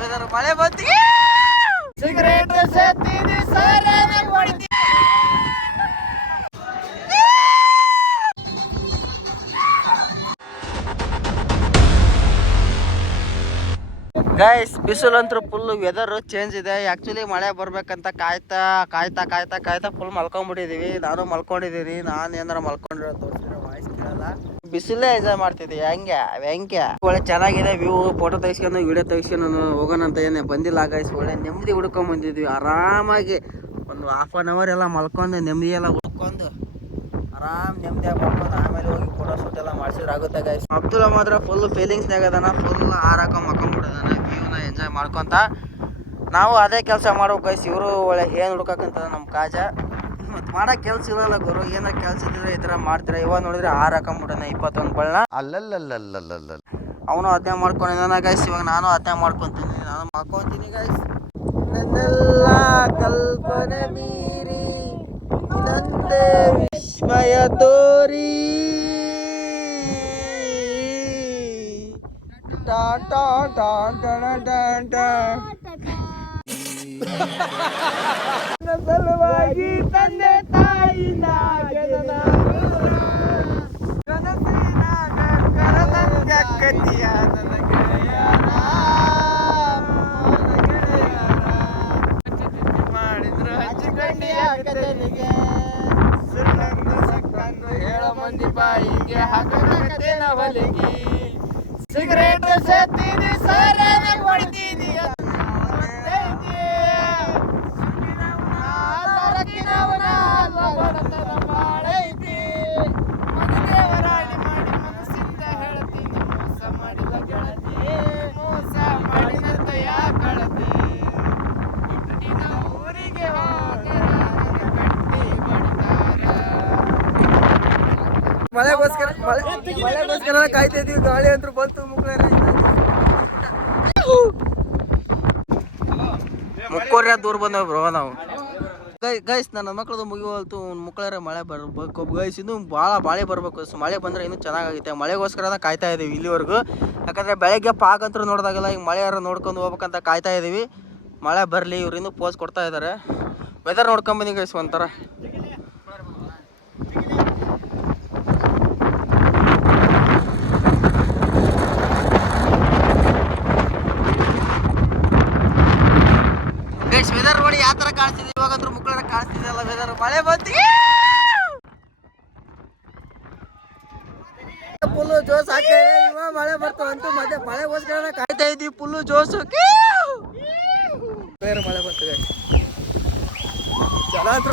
Weather ಮಳೆ ಬಂತು. Cigarette ಸೇತೀನಿ ಸರನ ಹೊಡಿತೀನಿ ಗೈಸ್ ಬಿಸಿಲಂತೂ ಫುಲ್ ವೆದರ್ ಚೇಂಜ್ ಇದೆ. ಆ್ಯಕ್ಚುಲಿ ಮಳೆ ಬರ್ಬೇಕಂತ ಕಾಯ್ತಾ ಕಾಯ್ತಾ ಕಾಯ್ತಾ ಕಾಯ್ತಾ ಫುಲ್ ಮಲ್ಕೊಂಡ್ಬಿಟ್ಟಿದೀವಿ. ನಾನು ಮಲ್ಕೊಂಡಿದ್ದೀನಿ. ನಾನು ಏನಾರ ಮಲ್ಕೊಂಡಿರೋ ಕೇಳಲ್ಲ ಬಿಸಿಲೇ ಎಂಜಾಯ್ ಮಾಡ್ತಿದ್ದೆ, ಹೆಂಗೆ ಹೆಂಗೆ. ಒಳ್ಳೆ ಚೆನ್ನಾಗಿದೆ ವ್ಯೂ ಫೋಟೋ ತೆಗಿಸ್ಕೊಂಡು ವಿಡಿಯೋ ತೆಗಿಸ್ಕೊಂಡು ಹೋಗೋಣ ಅಂತ ಏನೇ ಬಂದಿಲ್ಲ ಗಾಯ್ಸ್ ಒಳ್ಳೆ ನೆಮ್ಮದಿ ಹುಡ್ಕೊಂಡ್ ಬಂದಿದ್ವಿ. ಆರಾಮಾಗಿ ಒಂದು ಹಾಫ್ ಅನ್ ಅವರ್ ಎಲ್ಲ ಮಲ್ಕೊಂಡು ನೆಮ್ಮದಿ ಎಲ್ಲ ಹುಡ್ಕೊಂಡು ಆರಾಮ್ ನೆಮ್ಮದಿಯಾಗಿ ಮಲ್ಕೊಂಡು ಆಮೇಲೆ ಹೋಗಿ ಫೋಟೋ ಶೂಟ್ ಎಲ್ಲ ಮಾಡ್ಸಿದ್ರೆ ಆಗುತ್ತೆ ಗಾಯ್ಸ್ ಅಬ್ದುಲ್ ಮಾತ್ರ ಫುಲ್ ಫೀಲಿಂಗ್ಸ್ನಾಗ ಅದಾನ ಫುಲ್ ಹಾರಾಕ ಮಕ್ಕೊಂಡ್ಬಿಡದಾನ ವ್ಯೂನ ಎಂಜಾಯ್ ಮಾಡ್ಕೊಂತ ನಾವು ಅದೇ ಕೆಲಸ ಮಾಡ್ಬೇಕು ಗೈಸ್ ಇವರು ಒಳ್ಳೆ ಏನು ಹುಡ್ಕಂತದ ನಮ್ಮ ಕಾಜ. ಮತ್ತು ಕೆಲ್ಸ ಕೆಲಸ ಇರಲ್ಲ ಗುರು ಏನ ಕೆಲಸ ಇದ್ರೆ ಈ ತರ ಮಾಡ್ತೀರಾ? ಇವಾಗ ನೋಡಿದ್ರೆ ಆರ್ ಹಾಕೊಂಡ್ಬಿಟ್ಟನ ಇಪ್ಪತ್ತೊಂದು ಬಳ್ಳ. ಅಲ್ಲಲ್ಲಲ್ಲಲ್ಲಲ್ಲ ಅವನು ಅದೇ ಮಾಡ್ಕೊಂಡಿದ್ದಾನ ಗೈಸ್ ಇವಾಗ ನಾನು ಅದೇ ಮಾಡ್ಕೊಂತೀನಿ ನಾನು ಮಾಡ್ಕೊತೀನಿ ಗೈಸ್ ನನ್ನೆಲ್ಲ ಕಲ್ಪನೆ ಮೀರಿ ಇನ್ನೊಂದೇ ವಿಸ್ಮಯ ತೋರಿ. ಟಾ ಟಾ ಟಾ ಸಲುವಾಗಿ ಹಾಕಬೇಕತ್ತೇನ ಹೊಲಿಗಿ ಸಿಗರೇಟ್ ಸೇತೀನಿ ಸರನ ಹೊಡಿತೀನಿ ಮಳೆಗೋಸ್ಕರ ಮಳೆ ಮಳೆಗೋಸ್ಕರ ಕಾಯ್ತಾ ಇದೀವಿ. ಗಾಳಿ ಅಂತೂ ಬಂತು ಮುಕ್ಕಳರ ಮುಕ್ಕೋರ್ಯ ದೂರ ಬಂದವ್ ಬ್ರೋ ನಾವು. ಗೈಸ್ ನನ್ನ ಮಕ್ಕಳದು ಮುಗಿವಲ್ತು. ಮುಕ್ಕಳರ ಮಳೆ ಬರ್ಬೇಕು ಗೈಸ್ ಇನ್ನು ಭಾಳ ಬಾಳೆ ಬರಬೇಕು. ಮಳೆ ಬಂದರೆ ಇನ್ನೂ ಚೆನ್ನಾಗಾಗುತ್ತೆ ಮಳೆಗೋಸ್ಕರ ಕಾಯ್ತಾ ಇದೀವಿ ಇಲ್ಲಿವರೆಗೂ. ಯಾಕಂದರೆ ಬೆಳಗ್ಗೆ ಪಾಕ್ ಅಂತೂ ನೋಡಿದಾಗೆಲ್ಲ, ಈಗ ಮಳೆ ನೋಡ್ಕೊಂಡು ಹೋಗ್ಬೇಕಂತ ಕಾಯ್ತಾ ಇದೀವಿ. ಮಳೆ ಬರಲಿ, ಇವ್ರು ಇನ್ನೂ ಪೋಸ್ ಕೊಡ್ತಾ ಇದ್ದಾರೆ ವೆದರ್ ನೋಡ್ಕೊಂಬನ್ನಿ ಗೈಸ್ ಒಂಥರ ಗೈಸ್ ವೆದರ್ ನೋಡಿ ಯಾವ ತರ ಕಾಣಿಸ್ತಿದೆ ಇವಾಗ ಅಂದ್ರೆ ಮುಕ್ಕಳ ಕಾಣಿಸ್ತಿದೆ ಅಲ್ಲ ವೆದರ್ ಮಳೆ ಬಂತಿ ಫುಲ್ಲು ಜೋಸ್ ಹಾಕಿ ಇವಾಗ ಮಳೆ ಬರ್ತಾವ ಅಂತೂ ಮತ್ತೆ ಮಳೆಗೋಸ್ಕರ ಕಾಯ್ತಾ ಇದೀವಿ ಫುಲ್ಲು ಜೋಸು ಬೇರೆ ಮಳೆ ಬಂತು guys. ಜನ ಹತ್ರ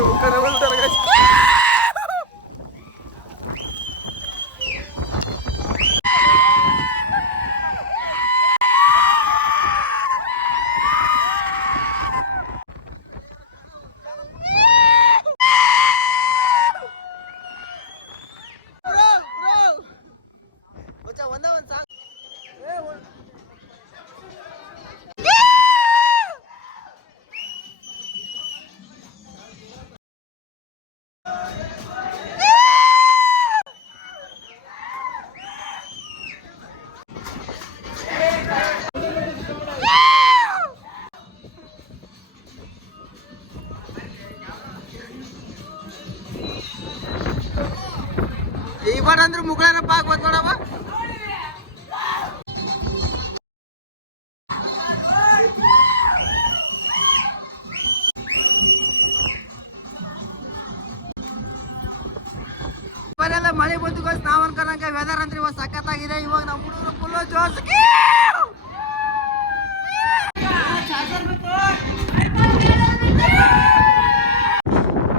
ಇವಾಗ ಅಂದ್ರೆ ಮುಗಳರಪ್ಪ ಆಗ್ಬೋದು ನೋಡವ ಇವರೆಲ್ಲ ಮಳೆ ಬಂದು ನಾವು ಅನ್ಕೊಂಡಂಗೆ ವೆದರ್ ಅಂದ್ರೆ ಇವಾಗ ಸಖತ್ತಾಗಿದೆ. ಇವಾಗ ನಮ್ಮ ಹುಡುಗರು ಫುಲ್ಲು ಜೋಸ್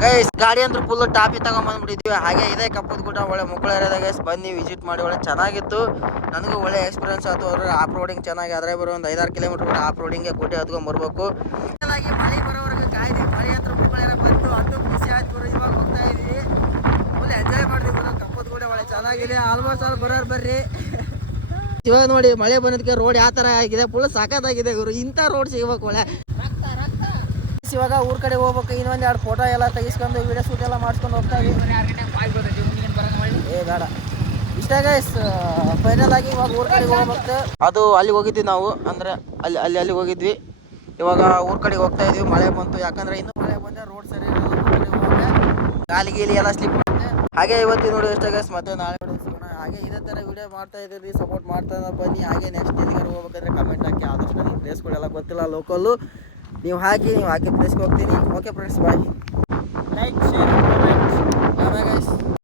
ಗೈಸ್ ಗಾಡಿ ಅಂದ್ರೆ ಫುಲ್ ಟಾಪಿ ತಗೊಂಬಂದ್ಬಿಟ್ಟಿದ್ವಿ ಹಾಗೆ ಇದೆ ಕಪ್ಪದ ಗುಡ್ಡ ಒಳ್ಳೆ ಮುಕ್ಕಳ ಗೈಸ್ ಬನ್ನಿ ವಿಸಿಟ್ ಮಾಡಿ, ಒಳ್ಳೆ ಚೆನ್ನಾಗಿತ್ತು. ನನಗೂ ಒಳ್ಳೆ ಎಕ್ಸ್ಪೀರಿಯನ್ಸ್ ಆಯ್ತು. ಅವರು ಆಫ್ ರೋಡಿಂಗ್ ಚೆನ್ನಾಗಿ ಆದರೆ ಬರೋ ಒಂದು ಐದಾರು ಕಿಲೋಮೀಟರ್ ಆಫ್ ರೋಡಿಂಗೆ ಗುಡ್ಡೆ ಹತ್ಕೊಂಡ್ ಬರ್ಬೇಕು ಮಳೆ ಬರೋವರೆಗೆ ಕಾಯ್ದು ಮಳೆ ಹತ್ರ ಮುಕ್ಕಳ ಬಂತು ಅದು ಖುಷಿ ಆಯ್ತು ಗುರು ಇವಾಗ ಹೋಗ್ತಾ ಇದೀವಿ ಫುಲ್ ಎಂಜಾಯ್ ಮಾಡಿದ್ವಿ ಗುರು ಕಪ್ಪದ ಗುಡ್ಡ ಒಳ್ಳೆ ಚೆನ್ನಾಗಿದೆ ಆಲ್ಮೋಸ್ಟ್ ಆಲ್ ಬರೋರ್ ಬರ್ರಿ. ಇವಾಗ ನೋಡಿ ಮಳೆ ಬಂದದಕ್ಕೆ ರೋಡ್ ಯಾವ ತರ ಆಗಿದೆ ಫುಲ್ ಸಖತ್ತಾಗಿದೆ ಗುರು. ಇಂಥ ರೋಡ್ ಸಿಗ್ಬೇಕು ಒಳ್ಳೆ. ಇವಾಗ ಊರ್ ಕಡೆ ಹೋಗ್ಬೇಕು ಇನ್ನೊಂದ್ ಎರಡು ಫೋಟೋ ಎಲ್ಲ ತೆಗಿಸ್ಕೊಂಡು ವಿಡಿಯೋ ಶೂಟ್ ಎಲ್ಲ ಮಾಡ್ಸ್ಕೊಂಡು ಹೋಗ್ತಾ ಇದೀವಿ. ಏ ಬೇಡ. ಅಷ್ಟೇ ಗೈಸ್ ಫೈನಲ್ ಆಗಿ ಇವಾಗ ಊರ್ ಕಡೆಗೆ ಹೋಗ್ಬೇಕು. ಅದು ಅಲ್ಲಿ ಹೋಗಿದ್ವಿ ನಾವು ಅಂದ್ರೆ ಅಲ್ಲಿ ಅಲ್ಲಿ ಅಲ್ಲಿ ಹೋಗಿದ್ವಿ. ಇವಾಗ ಊರ್ ಕಡೆ ಹೋಗ್ತಾ ಇದೀವಿ ಮಳೆ ಬಂತು. ಯಾಕಂದ್ರೆ ಇನ್ನು ಮಳೆ ಬಂದ್ರೆ ರೋಡ್ ಸರಿ ಗಾಲಿಗೆ ಗಾಲಿ ಗೀಲಿ ಎಲ್ಲ ಸ್ಲಿಪ್ ಹಾಗೆ ಇವತ್ತು ನೋಡಿ ಎಷ್ಟು ಗೈಸ್ ಮತ್ತೆ ನಾಳೆ ಸಿಗೋಣ. ಹಾಗೆ ಇದೇ ಥರ ವಿಡಿಯೋ ಮಾಡ್ತಾ ಇದ್ದೀರಿ ಸಪೋರ್ಟ್ ಮಾಡ್ತಾ ಬನ್ನಿ. ಹಾಗೆ ನೆಕ್ಸ್ಟ್ ಎಲ್ಲಿಗಾರು ಹೋಗ್ಬೇಕಾದ್ರೆ ಕಮೆಂಟ್ ಹಾಕಿ. ಆದಷ್ಟು ನೀವು ಪ್ಲೇಸ್ಗಳೆಲ್ಲ ಗೊತ್ತಿಲ್ಲ ಲೋಕಲ್ಲು ನೀವು ಹಾಕಿ ನೀವು ಹಾಕಿ ಪ್ಲೇಸ್ಗೆ ಹೋಗ್ತೀನಿ. Okay friends bye like share comment